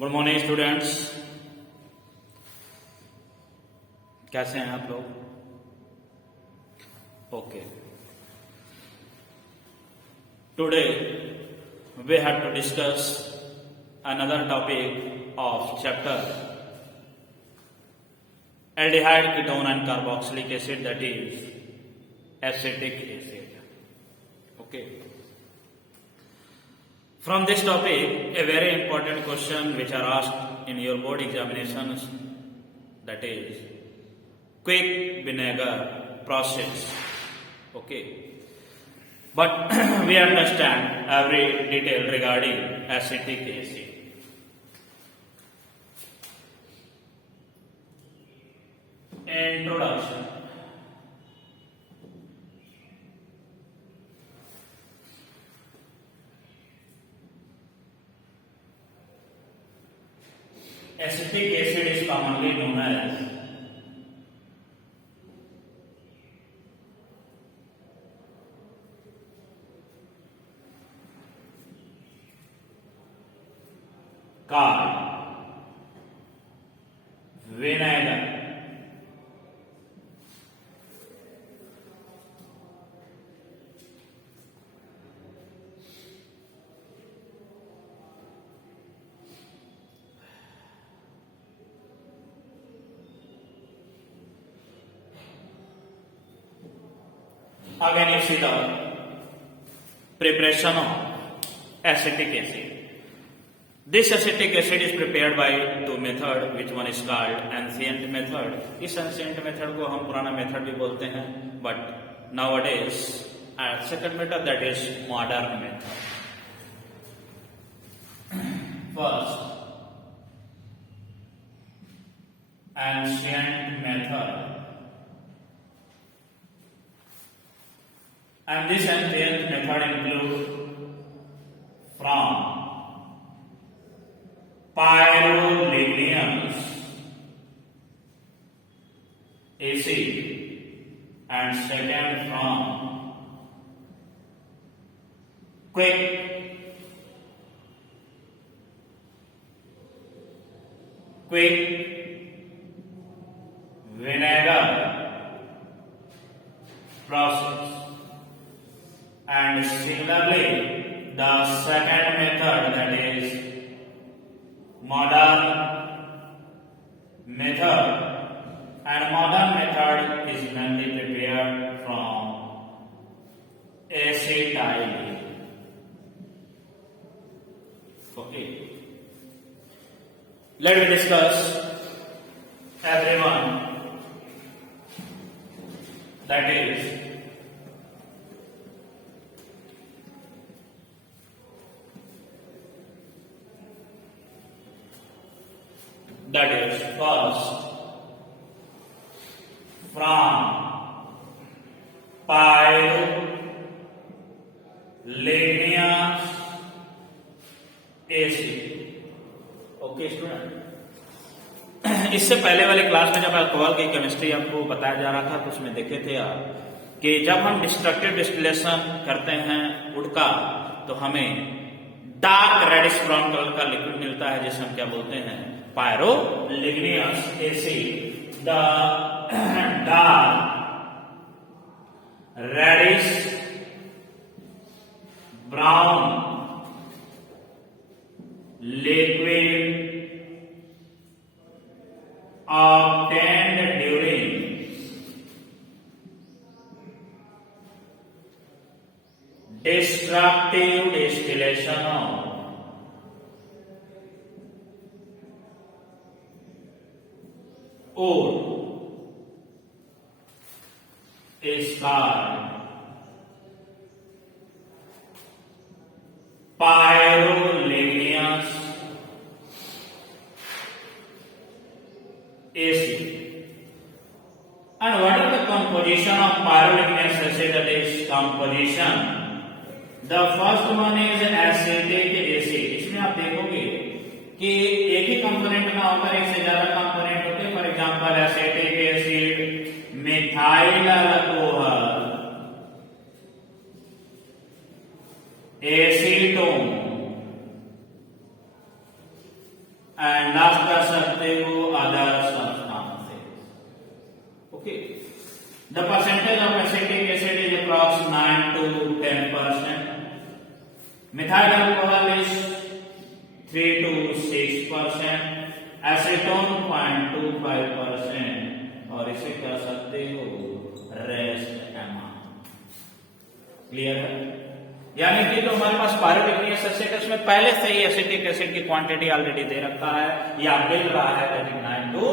Good morning students, कैसे हैं आप लोग? Okay, today we have to discuss another topic of chapter aldehyde, ketone and carboxylic acid, that is acetic acid. Okay, from this topic a very important question which are asked in your board examinations, that is quick vinegar process. Okay, but we understand every detail regarding acetic acid. Introduction. Acetic acid is commonly known as vinegar. Again, you see the preparation of acetic acid. This acetic acid is prepared by two methods, which one is called ancient method. इस ancient method को हम पुराना method भी बोलते हैं, but nowadays second method, that is modern method. First, ancient method, and this ancient method includes from pyroligneous acid and second from quick vinegar process, and similarly the second method, that is modern method, and modern method is mainly prepared from acetyl. Okay, let me discuss everyone, that is first from pyroligneous acid. Okay student, इससे पहले वाले क्लास में जब अल्कोहल की केमिस्ट्री आपको बताया जा रहा था तो उसमें देखे थे आप कि जब हम डिस्ट्रक्टिव डिस्टिलेशन करते हैं वुड का तो हमें डार्क रेडिश ब्राउन कलर का लिक्विड मिलता है, जिसे हम क्या बोलते हैं, pyroligneous acid. The dark reddish brown liquid obtained during destructive distillation of wood is called pyroligneous acid. And what is the composition of pyroligneous acid? That is composition. The first one is acetic acid. इसमें आप देखोगे कि एक ही कंपोनेंट ना होकर एक से ज्यादा कंपोनेंट होते हैं. For example acetic acid, methyl alcohol, acetone, methyl alcohol is 3 to 6%, एसीटोन 0.25% और इसे कह सकते हो रेस्ट अमाउंट। क्लियर है? यानी कि जो हमारे पास पायरोलिग्नियस एसिड है उसमें पहले से ही एसिटिक एसिड की क्वांटिटी ऑलरेडी दे रखा है या मिल रहा है 9 to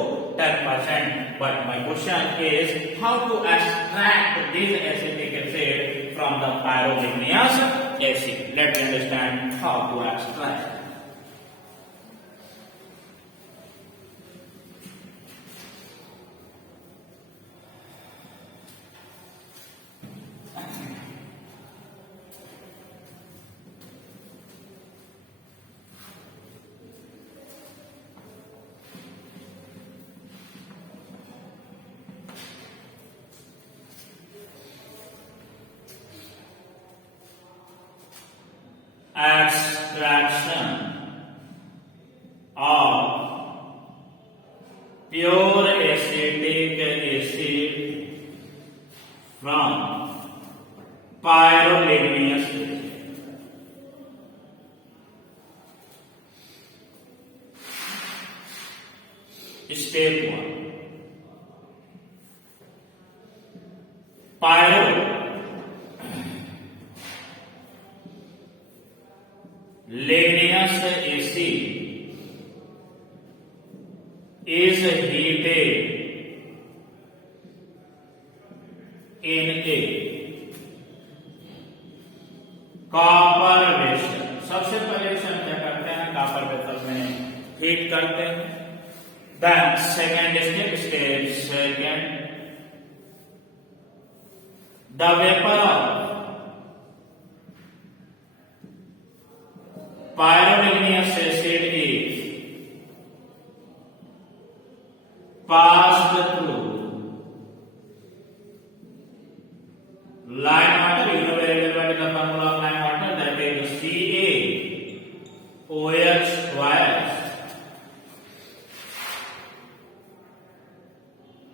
10%। But my question is how to extract this acetic acid from the pyroligneous acid. Let me understand how to extract. Extraction of pure acetic acid from pyroligneous acid. Step 1. Pyroligneous acid is heated in a copper vessel। सबसे पहले इसे हम क्या करते हैं, copper vessel में heat करते हैं। Then second step second, the vapour of pyroligneous acid is passed through lime water। You know very well what is the formula of lime water, that is CaOH twice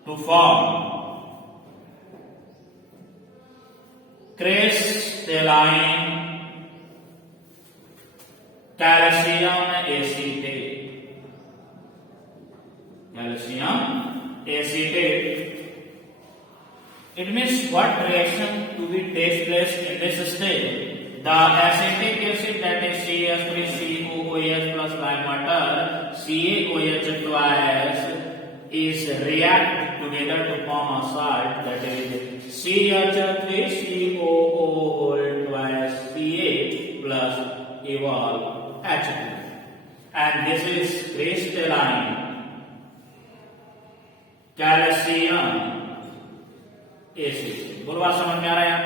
to form crystalline calcium acetate। Calcium acetate, it means what reaction to be takes place in this state? The acetic acid, that is CH3COOH plus lime water, CaOH twice, is react together to form a salt, that is CH3COOH twice Ca plus evolve H2, and this is crystalline calcium acid। बोलो बात समझ में आ रहा है?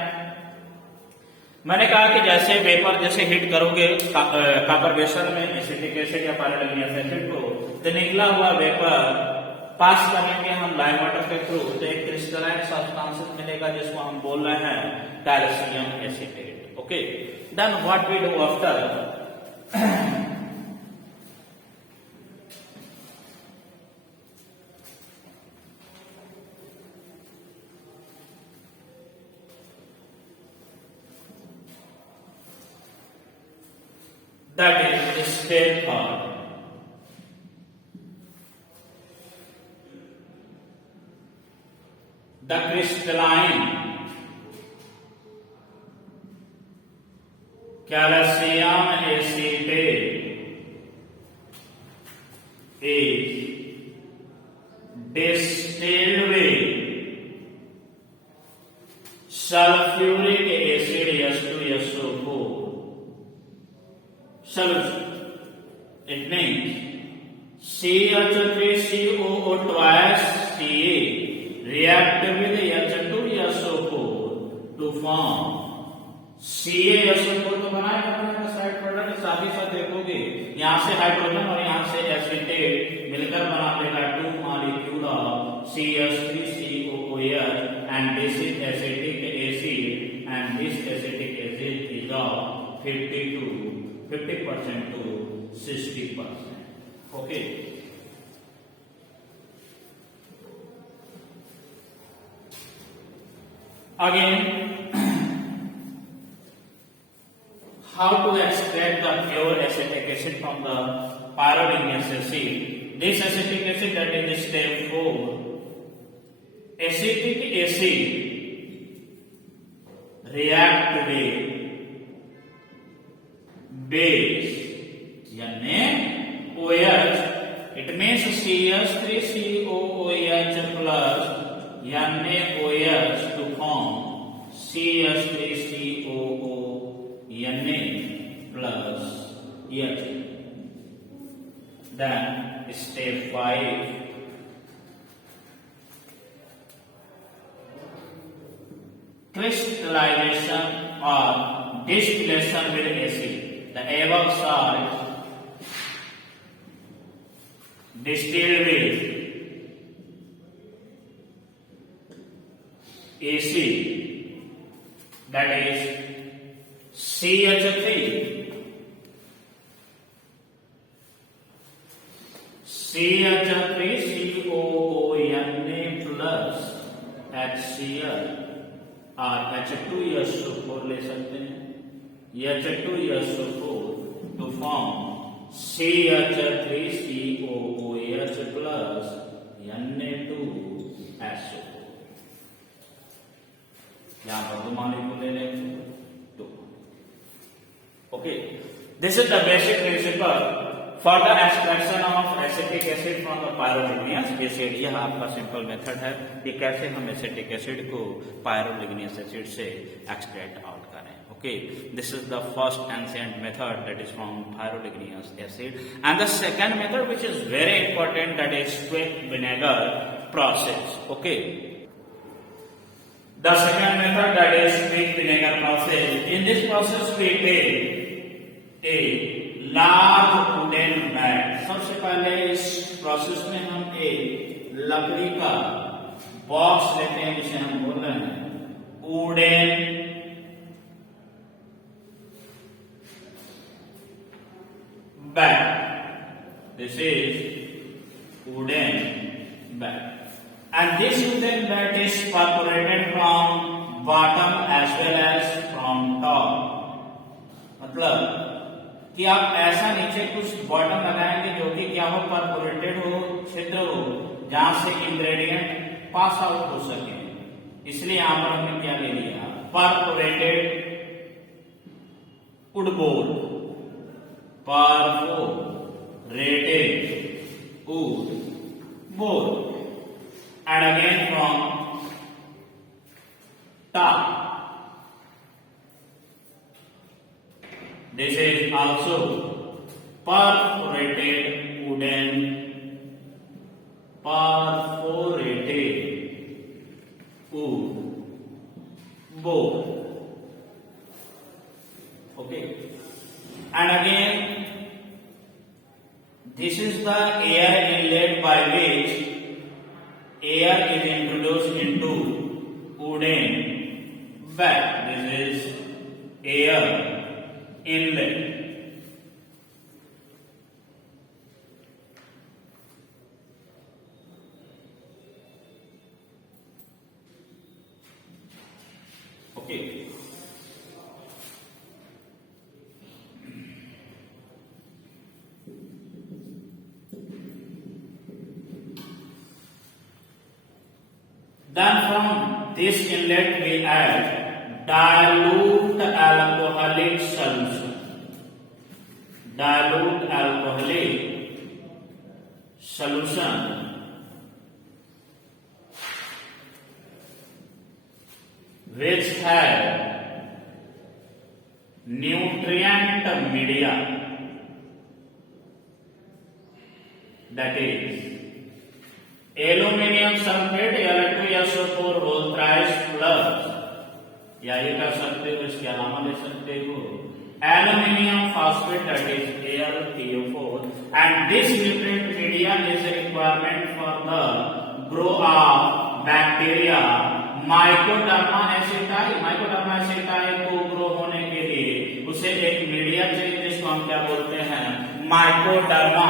मैंने कहा कि जैसे वेपर जैसे हीट करोगे कॉपर वेसल में एसिटिक एसिड या पायरोलिग्नियस एसिड को, तो निकला हुआ वेपर पास करेंगे हम लाइम वाटर के थ्रू, तो एक क्रिस्टलाइन सब्सटेंस मिलेगा जिसको हम बोल रहे हैं calcium acetate. Okay, then what we do after, that is step third, the crystalline calcium acetate is distilled with sulfuric acid H2SO4 solution। It means CH3COO twice Ca react with H2SO4 to form CaSO4 तो बनाएगा side product. साथ ही साथ देखोगे यहाँ से हाइड्रोजन और यहाँ से एसिटेट मिलकर बना देगा 2 molecule of CH3COOH, and this is acetic acid, and this acetic acid is of 50% to 60%। Okay, again how to extract the pure acetic acid from the pyroligneous acid. This acetic acid, that is step 4. Acetic acid react with base यानी OH. It means CH3COOH plus यानी OH to form CH3COO plus H. Then step 5. Crystallization or distillation with acid. The above salt distilled with acid, that is CH3 CH3COONA plus HCl और H2SO4 ले सकते हैं. H2SO4 to form CH3COOH plus Na2SO4. यहाँ पर 2 मॉलिक्यूल ले लें. 2. Okay. This is the basic principle for the extraction of acetic acid from the pyroligneous acid. यह आपका सिंपल मेथड है कि कैसे हम एसिटिक एसिड को pyroligneous acid से एक्सट्रैक्ट आउट करें. Okay, this is the first ancient method, that is from pyroligneous acid. And the second method, which is very important, that is quick vinegar process. Okay. The second method, that is quick vinegar process. In this process, we take a large wooden bag. सबसे पहले इस प्रोसेस में हम एक लकड़ी का बॉक्स लेते हैं, जिसे हम बोल रहे हैं wooden bag. This is wooden bag, and this wooden bag is perforated from bottom as well as from top. मतलब कि आप ऐसा नीचे कुछ बॉटम लगाएंगे जो कि क्या हो, परफोरेटेड हो, छिद्र हो, जहां से इंग्रेडिएंट पास आउट हो सके. इसलिए यहां पर हमने क्या ले लिया, perforated would board. Perforated wood board, and again from top. This is also perforated wooden wood board. Okay. And again, this is the air inlet by which air is introduced into wooden bag. This is air inlet. Okay. Then from this inlet we add dilute alcoholic solution. Dilute alcoholic solution which have nutrient media, that is aluminium sulphate Al2SO4 whole thrice plus, या ये कर सकते हो, इसके अलावा ले सकते हो aluminium phosphate, that is AlTO4. And this nutrient media is a requirement for the grow of bacteria mycoderma aceti. Mycoderma aceti को ग्रो होने के लिए उसे एक मीडिया चाहिए, जिसको हम क्या बोलते हैं, Mycoderma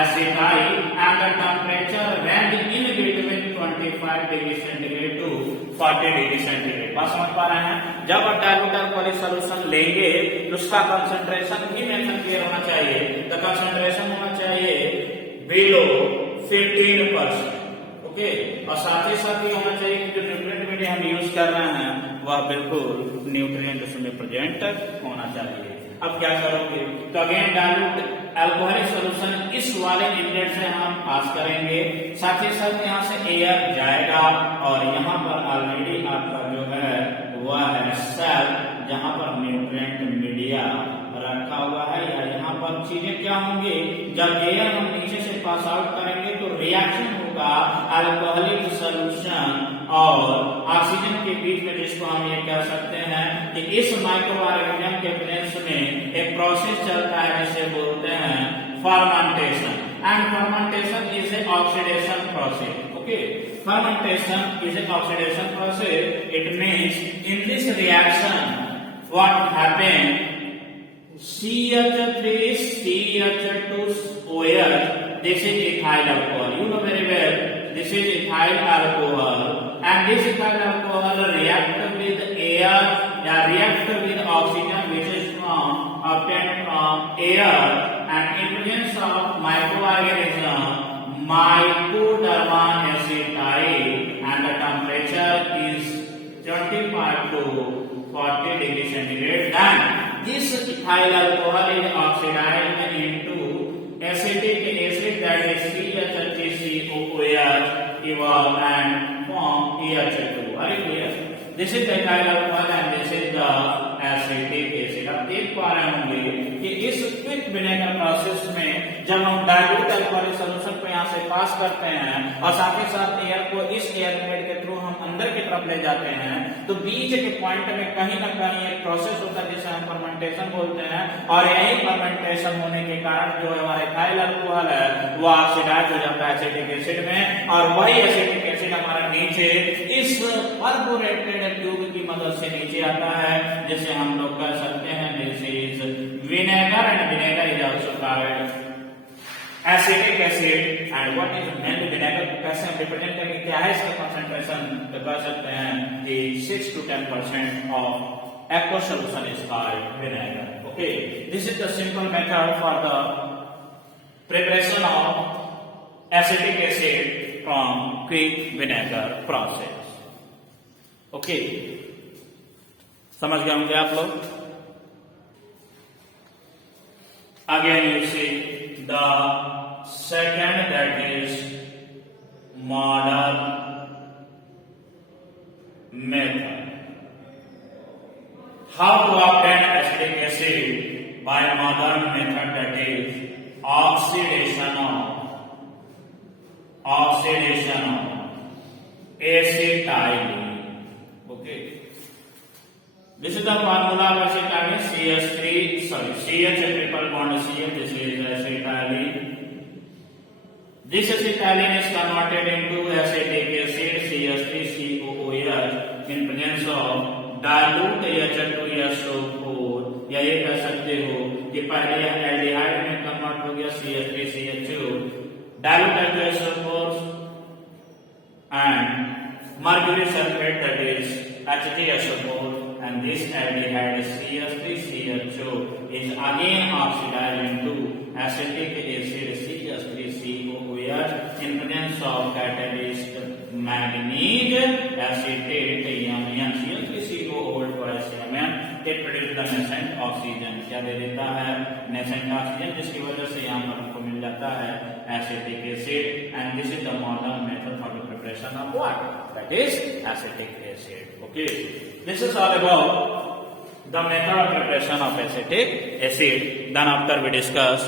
aceti. And the temperature range in between 25 degree centigrade to 40 degree centigrade. बात समझ पा रहे हैं? जब आप डाइल्यूट अल्कोहलिक सॉल्यूशन लेंगे तो उसका कंसंट्रेशन भी मेंशन क्लियर होना चाहिए। द कंसंट्रेशन होना चाहिए बिलो 15%। ओके, और साथ ही होना चाहिए कि जो न्यूट्रिएंट मीडिया हम यूज कर रहे हैं वह बिल्कुल न्यूट्रिएंट उसमें प्रेजेंट होना चाहिए। अब क्या करोगे? तो अगेन डाइल्यूट अल्कोहलिक सॉल्यूशन इस वाले इनलेट से हम पास करेंगे, साथ ही साथ यहाँ से एयर जाएगा और यहाँ पर ऑलरेडी आपका जो है वह है सेल, जहाँ पर न्यूट्रिएंट मीडिया रखा हुआ है। या यहाँ पर चीजें क्या होंगी, जब एयर हम नीचे से पास आउट करेंगे तो रिएक्शन होगा अल्कोहलिक सॉल्यूशन और ऑक्सीजन के बीच में, जिसको हम ये कह सकते हैं कि इस माइक्रो ऑर्गेनिज्म के प्रेजेंस में एक प्रोसेस चलता है जिसे बोलते हैं fermentation. And fermentation is a oxidation process. Okay, fermentation is a oxidation process. It means in this reaction what happened, CH3 CH2OH, this is ethyl alcohol. You know very well, this is ethyl alcohol, and this ethyl alcohol react with air, react with oxygen which is obtained from air, and in presence of microorganism Mycoderma acetyl, and the temperature is 25 to 40 degrees centigrade. Then this ethyl alcohol is oxidized into acetic acid, that is CH3COOH, evolve and form EH2. Are you clear? This is the ethyl alcohol and this is the acetic acid. आप देख पा रहे होंगे कि इस quick vinegar process में जब हम डाइल्यूट अल्कोहलिक सॉल्यूशन को यहाँ से पास करते हैं और साथ ही साथ एयर को इस एयर प्लेट के थ्रू हम अंदर की तरफ ले जाते हैं, तो बीच के पॉइंट में कहीं ना कहीं एक प्रोसेस होता है जिसे हम फर्मेंटेशन बोलते हैं, और यही फर्मेंटेशन होने के कारण जो हमारे इथाइल अल्कोहल है वो ऑक्सीडाइज हो जाता है एसिटिक एसिड में, और वही एसिटिक एसिड हमारा नीचे इस परफोरेटेड ट्यूब की मदद से नीचे आता है, जिसे हम लोग कह सकते हैं this is vinegar, and vinegar is also called acetic acid. And what is main vinegar को कैसे हम रिप्रेजेंट करेंगे, क्या है इसका कंसंट्रेशन, तो कह सकते हैं कि 6 to 10% of aqueous solution is called vinegar. Okay, this is the simple method for the preparation of acetic acid from quick vinegar process. Okay, समझ गए होंगे आप लोग? Again you see the second, that is modern method. How to obtain acetic acid by modern method, that is oxidation of acetylene. Okay, this is the formula of acetylene, CH triple bond CH, this is acetylene. This acetylene is converted into acetic acid CH3COOH in presence of dilute H2SO4, या ये कह सकते हो कि पहले यह एल्डिहाइड में कन्वर्ट हो गया CH3CH2, dilute H2SO4 and mercury sulphate, that is HgSO4, and this aldehyde CH3CH2 is again oxidized into acetic acid CH3COOH in presence of catalyst manganese acetate CH3COOH for SMN. It produces the nascent oxygen. क्या दे देता है? nascent oxygen, जिसकी वजह से यहाँ पर हमको मिल जाता है acetic acid. And this is the modern method for the preparation of what? That is acetic acid. Okay, this is all about the method of preparation of acetic acid. Then after we discuss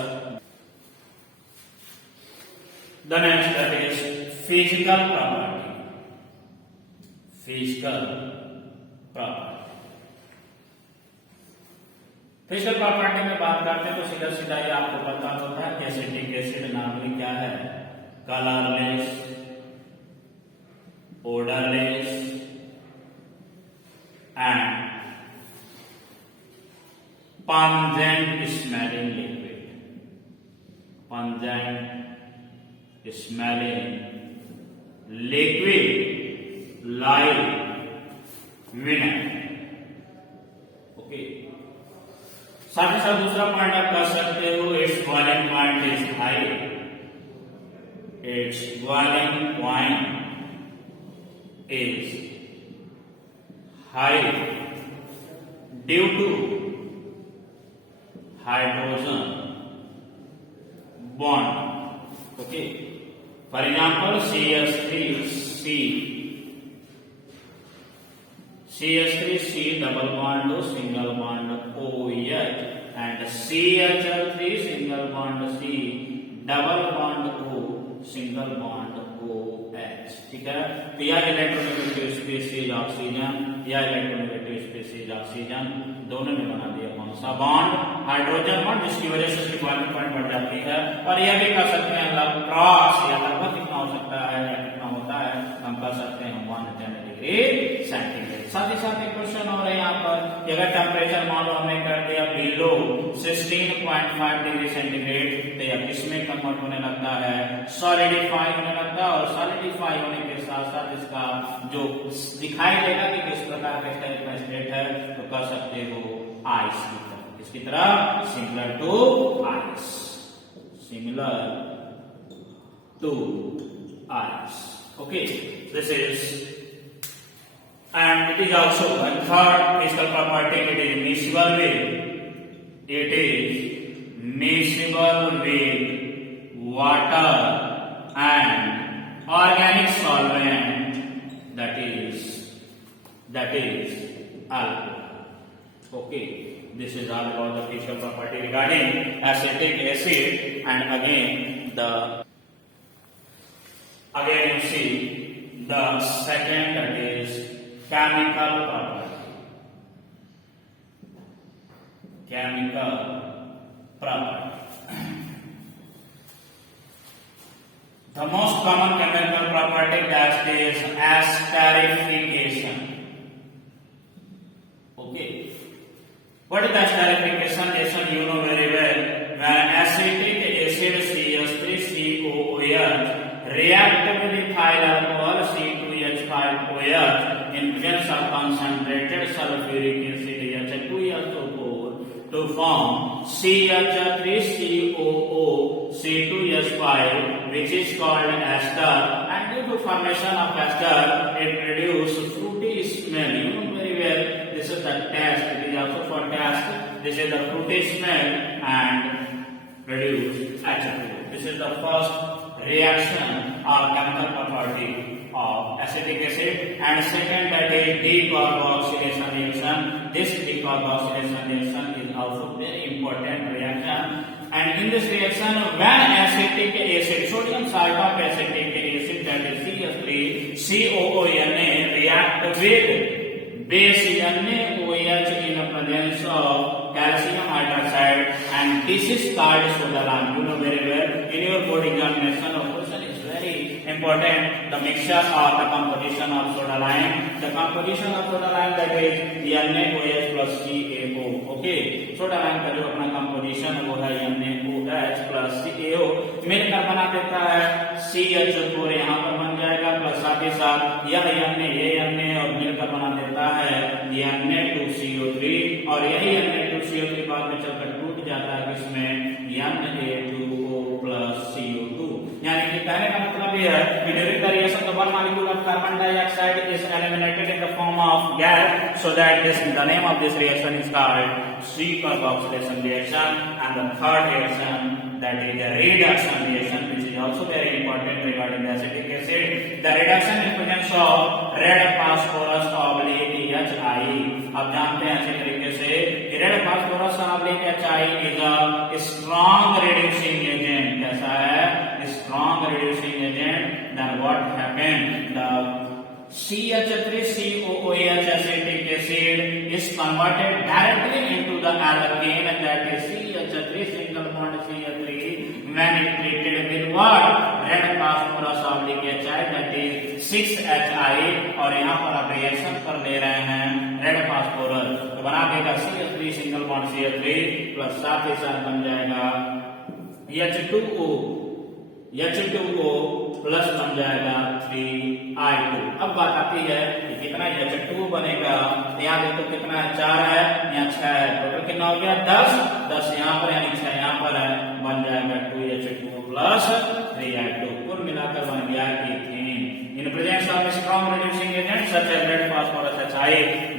the next, that is physical property. Physical property में बात करते हैं तो सीधा सीधा ये आपको पता होता है कि एसिटिक एसिड नॉर्मली क्या है, colourless, odorless and pungent smelling liquid. Pungent smelling liquid like vinegar. Okay, साथ ही साथ दूसरा पॉइंट आप कर सकते हो, it's boiling point is high, it's boiling point is high due to hydrogen bond. Okay, for example CH3C double bond single bond OH and CHL3 single bond C double bond O single bond OH। ठीक है, तो यह electronegative species oxygen या electronegative species oxygen दोनों ने बना दिया कौन सा बॉन्ड, हाइड्रोजन बॉन्ड, जिसकी वजह से उसकी बॉइलिंग पॉइंट बढ़ जाती है। और यह भी कर सकते हैं क्रॉस, या लगभग कितना हो सकता है या कितना होता है, हम कर सकते हैं 110 डिग्री सेंटीग्रेड। साथ ही साथ एक क्वेश्चन और है यहाँ पर कि अगर टेम्परेचर मान लो हमने कर दिया बिलो 16.5 डिग्री सेंटीग्रेड, तो यह किसमें कन्वर्ट होने लगता है, सॉलिडिफाई होने लगता है। और सॉलिडिफाई होने के साथ साथ इसका जो दिखाई देगा कि किस प्रकार का टाइप का स्टेट है, तो कर सकते हो आइस की तरह। किसकी तरह, similar to ice, similar to ice. Okay, this is, and it is also a third physical property, it is miscible with, it is miscible with water and organic solvent, that is alcohol. Okay, this is all about the physical property regarding acetic acid. And again you see the second, that is chemical property. Chemical property. The most common chemical property, that is esterification. Okay, what is the esterification? Listen, you know very well. When acetic acid CH3COOH react with ethyl alcohol C2H5OH in presence of concentrated sulfuric acid H2SO4 to form CH3COO C2H5, which is called ester, and due to formation of ester it produces fruity smell. You know very well, this is the test, it is also for test. This is the fruity smell and produce H2O. This is the first reaction or chemical property of acetic acid. And second, that is decarboxylation reaction. This decarboxylation reaction is also very important reaction. And in this reaction, when acetic acid, sodium sulfoacetic acid, that is CH3COONA react with base NaOH in the presence of calcium hydroxide, and this is called soda lime. You know very well, in your board examination of question is very important, the mixture or the composition of soda lime. The composition of soda lime, that is NaOH plus CaO. Okay, soda lime का जो अपना composition वो है NaOH plus CaO, मिलकर बना देता है CH4, यहाँ पर बन जाएगा, प्लस साथ ही साथ यह Na और मिलकर बना देता है Na2CO3, और यही Na2CO3 बाद में चलकर टूट जाता है किसमें, Na2O plus CO2। यानी कि कहने का मतलब यह है कि during the reaction the one molecule of carbon dioxide is eliminated in the form of gas, so that the name of this reaction is called C-carboxylation reaction. And the third reaction, that is the reduction reaction, which is also very important regarding the acetic acid. The reduction in presence of red phosphorus oblique HI. अब जानते हैं अच्छे तरीके से red phosphorus oblique HI is a strong reducing agent. कैसा है? Strong reducing agent. Then what happened? The CH3COOH acetic acid is converted directly into the alkane, that is CH3 single bond CH3, when it treated with what? Red phosphorus oblique HI, that is 6HI, और यहाँ पर आप रिएक्शन कर ले रहे हैं red phosphorus, तो बना देगा CH3 single bond CH3 plus साथ ही साथ बन जाएगा H2O प्लस बन जाएगा 3i2। अब बात आती है कि कितना H2 बनेगा, तो यहाँ देखो कितना है, 4 है, यहाँ 6 है, टोटल कितना हो गया 10 यहाँ पर यानी 6 यहाँ पर है, बन जाएगा 2H2 प्लस 3i2। कुल मिलाकर बन गया ethane. In presence of strong reducing agent such as lead, phosphorus, HI,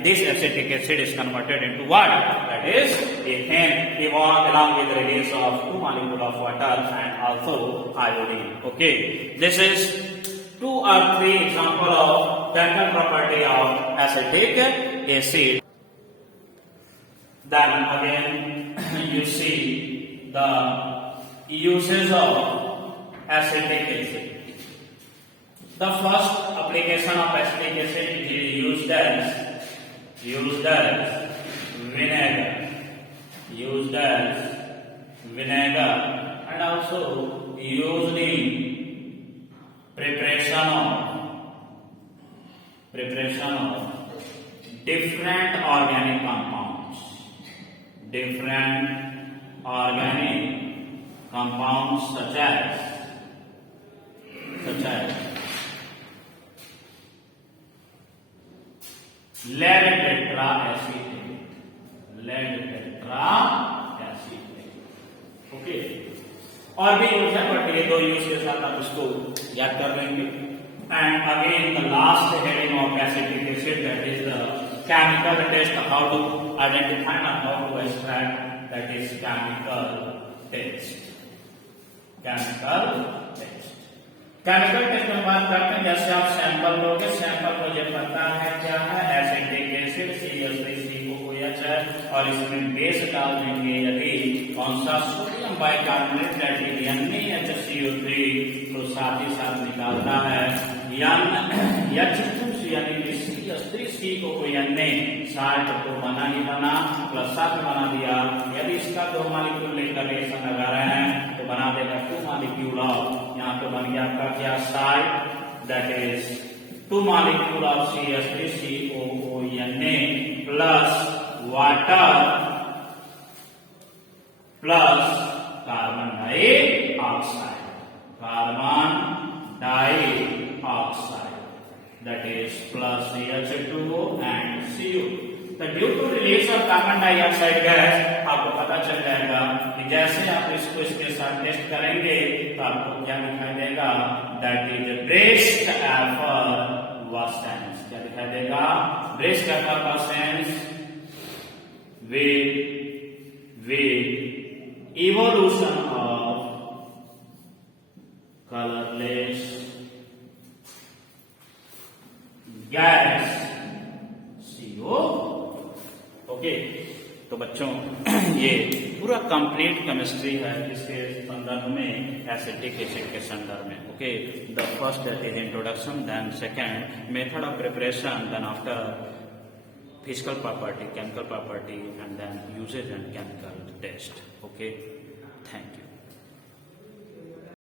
this acetic acid is converted into what? That is ethane, along with the release of 2 molecules of water and also iodine. Okay, this is 2 or 3 example of chemical property of acetic acid. Then again you see the uses of acetic acid. The first application of acetic acid is used as vinegar, and also used in preparation of different organic compounds such as lead tetraacetate. Okay, और भी यूज है बट ये 2 यूज के साथ आप इसको याद कर लेंगे। And again the last heading of acetic acid, that is the chemical test, how to identify and how to extract, that is chemical test. Chemical test में बात करते हैं, जैसे आप सैंपल लोगे, सैंपल मुझे पता है क्या है, एसिटिक एसिड CH3COOH है, और इसमें बेस डाल देंगे यदि कौन सा, sodium bicarbonate, that is NaHCO3, तो साथ ही साथ निकालता है NH2 यानी कि CH3C को कोई अन्य साल्ट तो बना ही बना, प्लस साथ में बना दिया। यदि इसका 2 मॉलिक्यूल लेकर रिएक्शन लगा रहे हैं तो बना देगा 2 मॉलिक्यूल ऑफ, यहाँ पे बन गया आपका क्या salt, that is 2 molecule of CH3COONA plus water plus carbon dioxide, that is plus CH2O and Cu. तो due to release of carbon dioxide gas आपको पता चल जाएगा कि जैसे आप इसको इसके साथ टेस्ट करेंगे तो आपको क्या दिखाई देगा, दैट इज ब्रेस्ट एफरवेसेंस। क्या दिखाई देगा, breast effervescence with evolution of colorless gas CO। Okay, तो बच्चों ये पूरा कंप्लीट केमिस्ट्री है इसके संदर्भ में, एसिटिक एसिड के संदर्भ में। Okay, the first is introduction, then second method of preparation, then after physical property, chemical property, and then usage and chemical test. Okay, thank you.